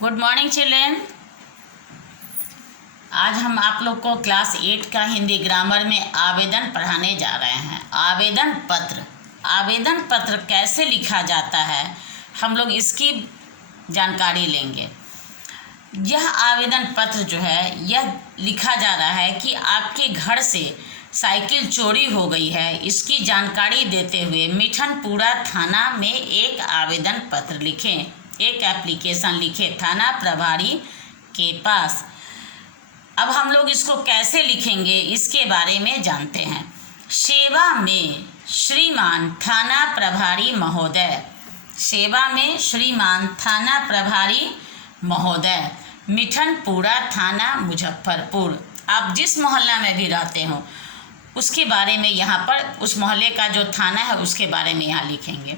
Good morning children. आज हम आप लोग को क्लास 8 का हिंदी ग्रामर में आवेदन पढ़ाने जा रहे हैं। आवेदन पत्र कैसे लिखा जाता है हम लोग इसकी जानकारी लेंगे। यह आवेदन पत्र जो है यह लिखा जा रहा है कि आपके घर से साइकिल चोरी हो गई है, इसकी जानकारी देते हुए मिठनपुरा थाना में एक आवेदन पत्र लिखें, एक एप्लीकेशन लिखें थाना प्रभारी के पास। अब हम लोग इसको कैसे लिखेंगे इसके बारे में जानते हैं। सेवा में श्रीमान थाना प्रभारी महोदय, सेवा में श्रीमान थाना प्रभारी महोदय, मिठनपुरा थाना मुजफ्फरपुर। आप जिस मोहल्ला में भी रहते हो उसके बारे में यहाँ पर, उस मोहल्ले का जो थाना है उसके बारे में यहाँ लिखेंगे।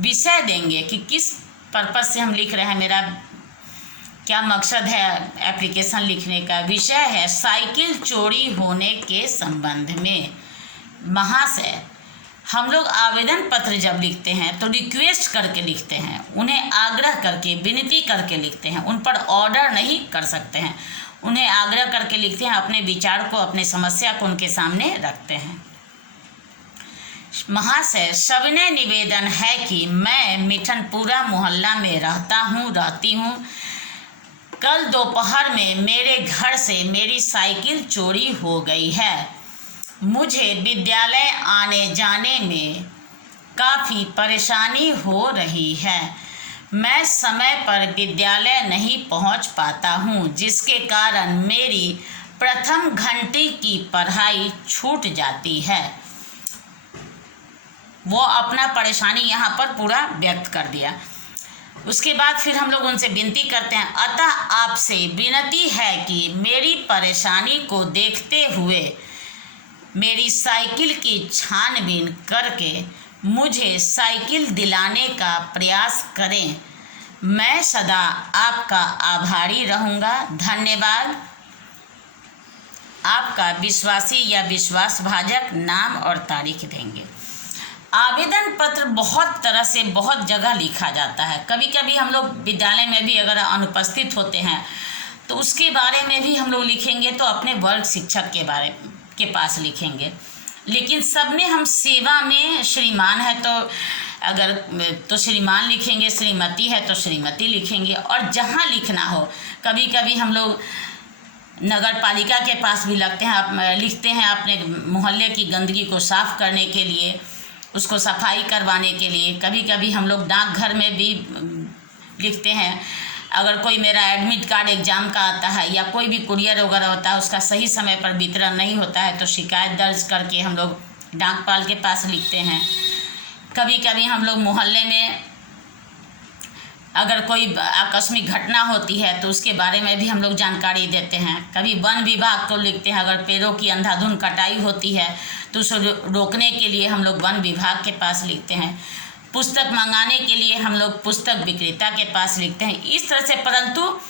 विषय देंगे कि किस पर्पस से हम लिख रहे हैं, मेरा क्या मकसद है एप्लीकेशन लिखने का। विषय है साइकिल चोरी होने के संबंध में। महाशय, हम लोग आवेदन पत्र जब लिखते हैं तो रिक्वेस्ट करके लिखते हैं, उन्हें आग्रह करके विनती करके लिखते हैं, उन पर ऑर्डर नहीं कर सकते हैं, उन्हें आग्रह करके लिखते हैं, अपने विचार को, अपने समस्या को उनके सामने रखते हैं। महाशय, सविनय निवेदन है कि मैं मिठनपुरा मोहल्ला में रहती हूँ। कल दोपहर में मेरे घर से मेरी साइकिल चोरी हो गई है। मुझे विद्यालय आने जाने में काफ़ी परेशानी हो रही है। मैं समय पर विद्यालय नहीं पहुंच पाता हूं, जिसके कारण मेरी प्रथम घंटे की पढ़ाई छूट जाती है। वो अपना परेशानी यहाँ पर पूरा व्यक्त कर दिया। उसके बाद फिर हम लोग उनसे विनती करते हैं, अतः आपसे विनती है कि मेरी परेशानी को देखते हुए मेरी साइकिल की छानबीन करके मुझे साइकिल दिलाने का प्रयास करें। मैं सदा आपका आभारी रहूँगा। धन्यवाद। आपका विश्वासी या विश्वासभाजक नाम और तारीख देंगे। आवेदन पत्र बहुत तरह से बहुत जगह लिखा जाता है। कभी कभी हम लोग विद्यालय में भी अगर अनुपस्थित होते हैं तो उसके बारे में भी हम लोग लिखेंगे, तो अपने वर्ग शिक्षक के पास लिखेंगे। लेकिन सब में हम सेवा में श्रीमान है तो श्रीमान लिखेंगे, श्रीमती है तो श्रीमती लिखेंगे। और जहाँ लिखना हो, कभी कभी हम लोग नगर पालिका के पास भी लिखते हैं अपने मोहल्ले की गंदगी को साफ करने के लिए, उसको सफाई करवाने के लिए। कभी कभी हम लोग डाकघर में भी लिखते हैं। अगर कोई मेरा एडमिट कार्ड एग्ज़ाम का आता है या कोई भी कुरियर वगैरह होता है, उसका सही समय पर वितरण नहीं होता है तो शिकायत दर्ज करके हम लोग डाकपाल के पास लिखते हैं। कभी कभी हम लोग मोहल्ले में अगर कोई आकस्मिक घटना होती है तो उसके बारे में भी हम लोग जानकारी देते हैं। कभी वन विभाग को लिखते हैं, अगर पेड़ों की अंधाधुंध कटाई होती है तो उसे रोकने के लिए हम लोग वन विभाग के पास लिखते हैं। पुस्तक मंगाने के लिए हम लोग पुस्तक विक्रेता के पास लिखते हैं। इस तरह से, परंतु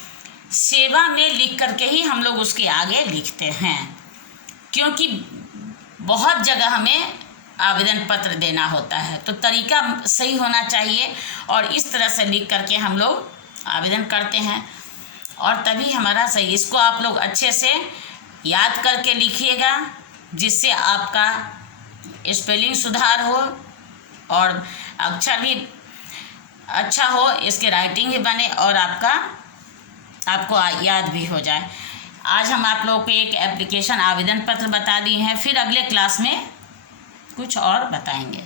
सेवा में लिख करके ही हम लोग उसके आगे लिखते हैं, क्योंकि बहुत जगह हमें आवेदन पत्र देना होता है तो तरीका सही होना चाहिए। और इस तरह से लिख करके हम लोग आवेदन करते हैं और तभी हमारा सही। इसको आप लोग अच्छे से याद करके लिखिएगा, जिससे आपका स्पेलिंग सुधार हो और अक्षर भी अच्छा हो, इसके राइटिंग भी बने और आपको याद भी हो जाए। आज हम आप लोगों को एक एप्लीकेशन आवेदन पत्र बता दिए हैं, फिर अगले क्लास में कुछ और बताएंगे।